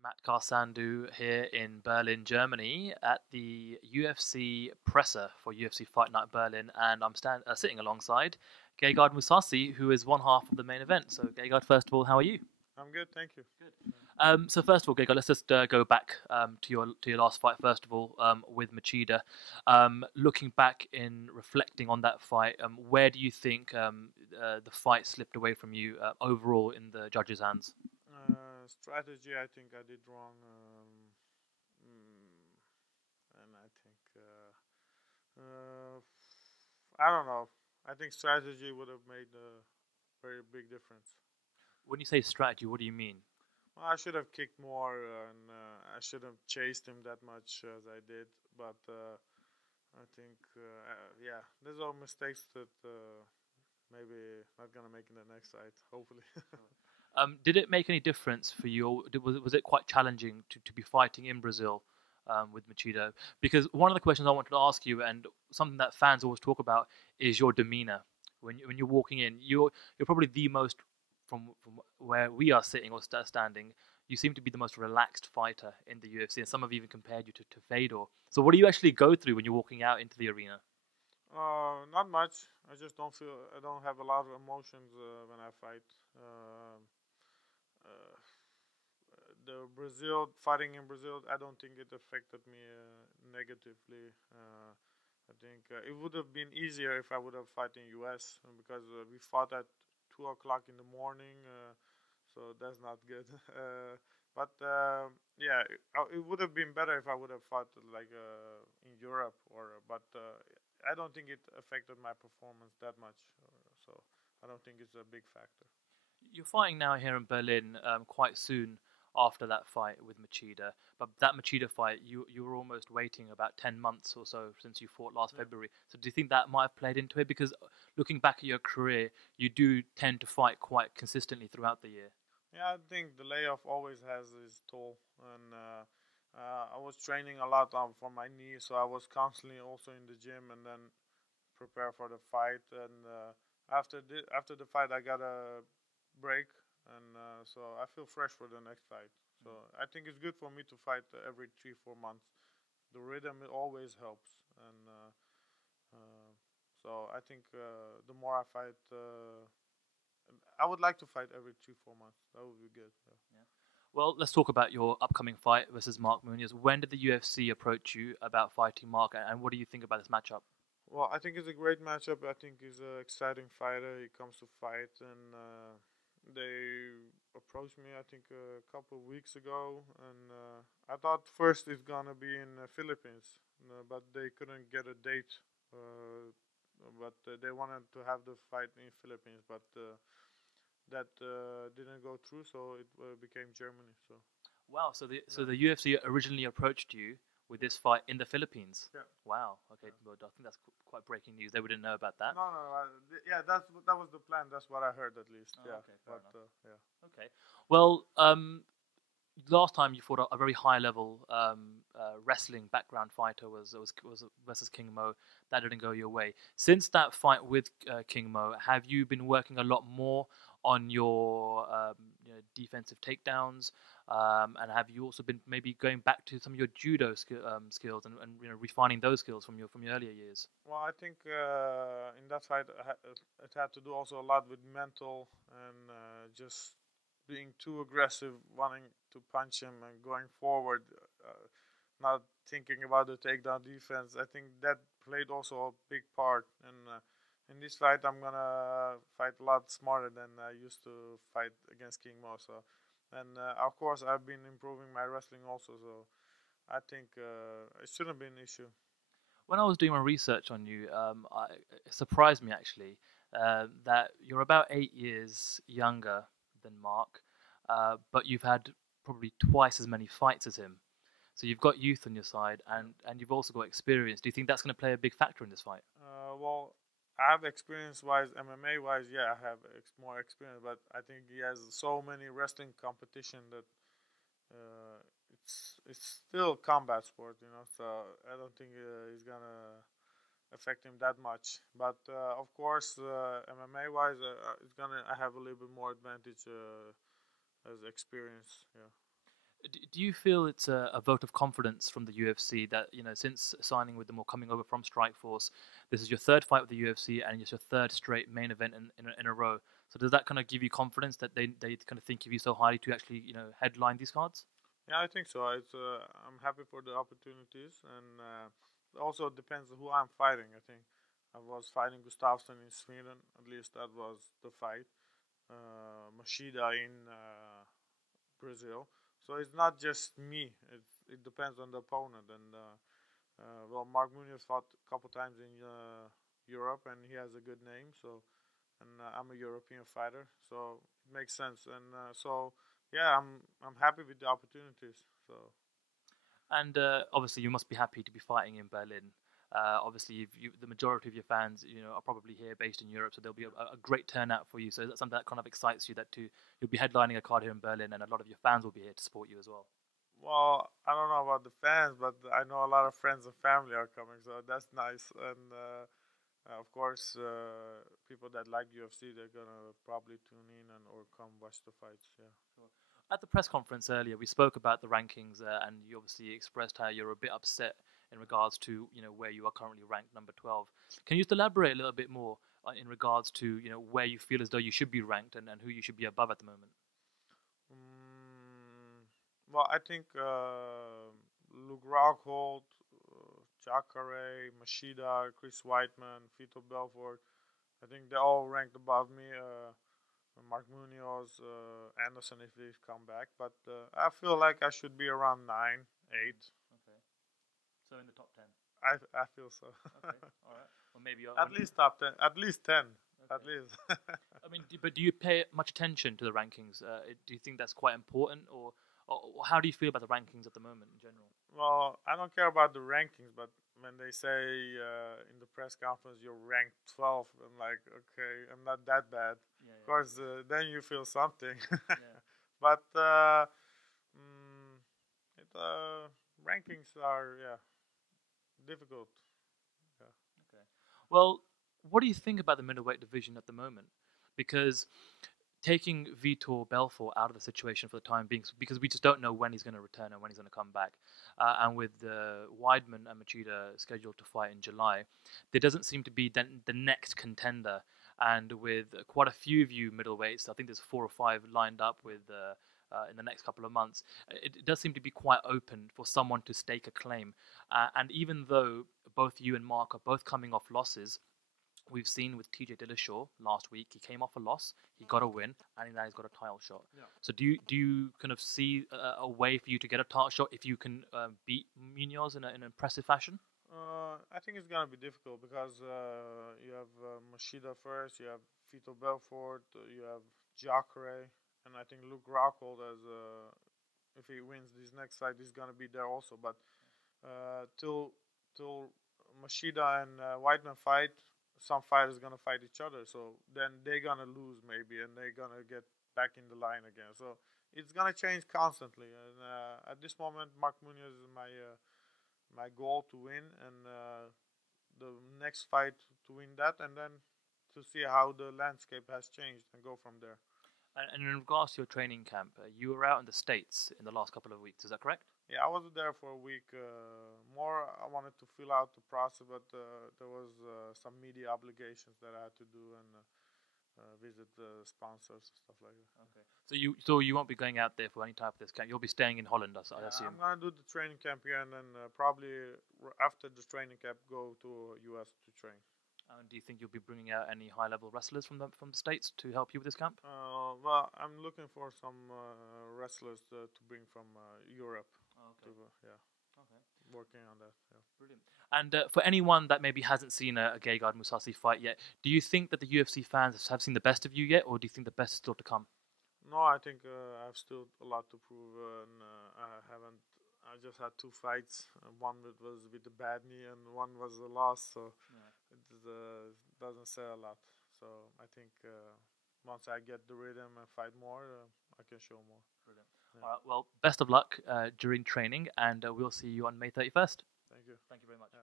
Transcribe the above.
Chamatkar Sandhu here in Berlin, Germany, at the UFC presser for UFC Fight Night Berlin, and I'm sitting alongside Gegard Mousasi, who is one half of the main event. So, Gegard, first of all, how are you? I'm good, thank you. Good. So first of all, Gegard, let's just go back to your last fight. First of all, with Machida, looking back in reflecting on that fight, where do you think the fight slipped away from you overall in the judges' hands? Strategy, I think I did wrong, and I think I don't know. I think strategy would have made a very big difference. When you say strategy, what do you mean? Well, I should have kicked more, and I should have chased him that much as I did. But I think, yeah, there's all mistakes that maybe not gonna make in the next fight. Hopefully. Did it make any difference for you? Was it quite challenging to be fighting in Brazil with Machida? Because one of the questions I wanted to ask you, and something that fans always talk about, is your demeanor. When you're walking in, you're probably the most, from where we are sitting or standing, you seem to be the most relaxed fighter in the UFC, and some have even compared you to Fedor. So what do you actually go through when you're walking out into the arena? Not much. I just don't feel. I don't have a lot of emotions when I fight. Uh, the Brazil fighting in Brazil, I don't think it affected me negatively. I think it would have been easier if I would have fought in US because we fought at 2 o'clock in the morning, so that's not good. But yeah, it would have been better if I would have fought like in Europe But I don't think it affected my performance that much. So I don't think it's a big factor. You're fighting now here in Berlin quite soon after that fight with Machida. But that Machida fight, you were almost waiting about 10 months or so since you fought last February. So do you think that might have played into it? Because looking back at your career, you do tend to fight quite consistently throughout the year. Yeah, I think the layoff always has its toll, and I was training a lot for my knee, so I was constantly also in the gym and then prepare for the fight. And after the fight, I got a break, and so I feel fresh for the next fight. So I think it's good for me to fight every 3-4 months. The rhythm it always helps, and so I think the more I fight, I would like to fight every 3-4 months. That would be good. Yeah. Well, let's talk about your upcoming fight versus Mark Munoz. When did the UFC approach you about fighting Mark, and what do you think about this matchup? Well, I think it's a great matchup. I think he's an exciting fighter. He comes to fight, and they approached me, I think, a couple of weeks ago, and I thought first it's gonna be in the Philippines, but they couldn't get a date. But they wanted to have the fight in Philippines, but that didn't go through, so it became Germany. So Wow, so the UFC originally approached you with this fight in the Philippines. yeah. Wow. Okay, well, I think that's quite breaking news. They wouldn't know about that. No, no, yeah, that was the plan. That's what I heard at least. Oh, Yeah, okay, fair but enough. yeah. Okay. Well, last time you fought a very high level wrestling background fighter was versus King Mo. That didn't go your way. Since that fight with King Mo, have you been working a lot more on your defensive takedowns? And have you also been maybe going back to some of your judo skills and refining those skills from your earlier years? Well, I think in that fight it had to do also a lot with mental and just being too aggressive, wanting to punch him and going forward, not thinking about the takedown defense. I think that played also a big part. And in this fight, I'm gonna fight a lot smarter than I used to fight against King Mo. So, and of course, I've been improving my wrestling also. So, I think it shouldn't be an issue. When I was doing my research on you, it surprised me actually that you're about 8 years younger than Mark, but you've had probably twice as many fights as him. So you've got youth on your side, and you've also got experience. Do you think that's going to play a big factor in this fight? Well, I have experience-wise, MMA-wise, yeah, I have more experience, but I think he has so many wrestling competition that it's still combat sport, you know. So I don't think it's gonna affect him that much. But of course, MMA-wise, it's gonna I have a little bit more advantage as experience. Yeah. Do you feel it's a vote of confidence from the UFC that, since signing with them or coming over from Strikeforce, this is your third fight with the UFC and it's your third straight main event in a row? So does that kind of give you confidence that they kind of think of you so highly to actually, headline these cards? Yeah, I think so. I'm happy for the opportunities, and also it depends on who I'm fighting. I think I was fighting Gustafsson in Sweden. At least that was the fight. Machida in Brazil. So it's not just me. It depends on the opponent. And well, Mark Munoz fought a couple times in Europe, and he has a good name. So, and I'm a European fighter, so it makes sense. And so, yeah, I'm happy with the opportunities. So, And obviously, you must be happy to be fighting in Berlin. Obviously, the majority of your fans, are probably here, based in Europe, so there'll be a great turnout for you. So that's something that kind of excites you, that you'll be headlining a card here in Berlin, and a lot of your fans will be here to support you as well. well, I don't know about the fans, but I know a lot of friends and family are coming, so that's nice. And of course, people that like UFC, they're gonna probably tune in and or come watch the fights. Yeah. Sure. At the press conference earlier, we spoke about the rankings, and you obviously expressed how you're a bit upset in regards to where you are currently ranked number 12. Can you just elaborate a little bit more in regards to where you feel as though you should be ranked, and who you should be above at the moment? Well, I think Luke Rockhold, Jacare, Machida, Chris Whiteman, Vito Belfort. I think they're all ranked above me. Mark Munoz, Anderson if they come back. But I feel like I should be around 9, 8. Okay, so in the top 10. I feel so. Okay, all right. Well, maybe At least top 10. At least 10. Okay. At least. I mean, but do you pay much attention to the rankings? Do you think that's quite important, or how do you feel about the rankings at the moment in general? Well, I don't care about the rankings, but when they say in the press conference you're ranked 12, I'm like, okay, I'm not that bad. Yeah, Of course, then you feel something. yeah. But rankings are difficult. Yeah. Okay. Well, what do you think about the middleweight division at the moment? Because taking Vitor Belfort out of the situation for the time being, because we just don't know when he's going to return and when he's going to come back, and with Weidman and Machida scheduled to fight in July, there doesn't seem to be the next contender. And with quite a few of you middleweights, I think there's 4 or 5 lined up with in the next couple of months. It does seem to be quite open for someone to stake a claim. And even though both you and Mark are both coming off losses, we've seen with TJ Dillashaw last week, he came off a loss, he got a win, and now he's got a title shot. Yeah. So do you kind of see a way for you to get a title shot if you can beat Munoz in an impressive fashion? I think it's gonna be difficult because you have Machida first, you have Vito Belfort, you have Jacare, and I think Luke Rockhold if he wins this next fight, he's gonna be there also. But till Machida and Whiteman fight, some fighters gonna fight each other. So then they're gonna lose maybe, and they're gonna get back in the line again. So it's gonna change constantly. And at this moment, Mark Munoz is my goal to win, and the next fight to win that, and then to see how the landscape has changed and go from there. And in regards to your training camp, you were out in the States in the last couple of weeks, is that correct? Yeah, I was there for a week. More, I wanted to fill out the process, but there was some media obligations that I had to do and visit the sponsors and stuff like that. Okay. So you won't be going out there for any type of this camp. You'll be staying in Holland, I assume. I'm gonna do the training camp here, and then probably after the training camp, go to US to train. And do you think you'll be bringing out any high-level wrestlers from the States to help you with this camp? Well, I'm looking for some wrestlers to bring from Europe. Okay. Yeah. Okay. Working on that. Yeah. Brilliant. And for anyone that maybe hasn't seen a Gegard Mousasi fight yet, do you think that the UFC fans have seen the best of you yet, or do you think the best is still to come? No, I think I have still a lot to prove, and I haven't. I just had 2 fights. One was with the bad knee, and one was a loss. So it doesn't say a lot. So I think once I get the rhythm and fight more, I can show more. Brilliant. Yeah. All right. Well, best of luck during training, and we'll see you on May 31st. Thank you. Thank you very much. Yeah.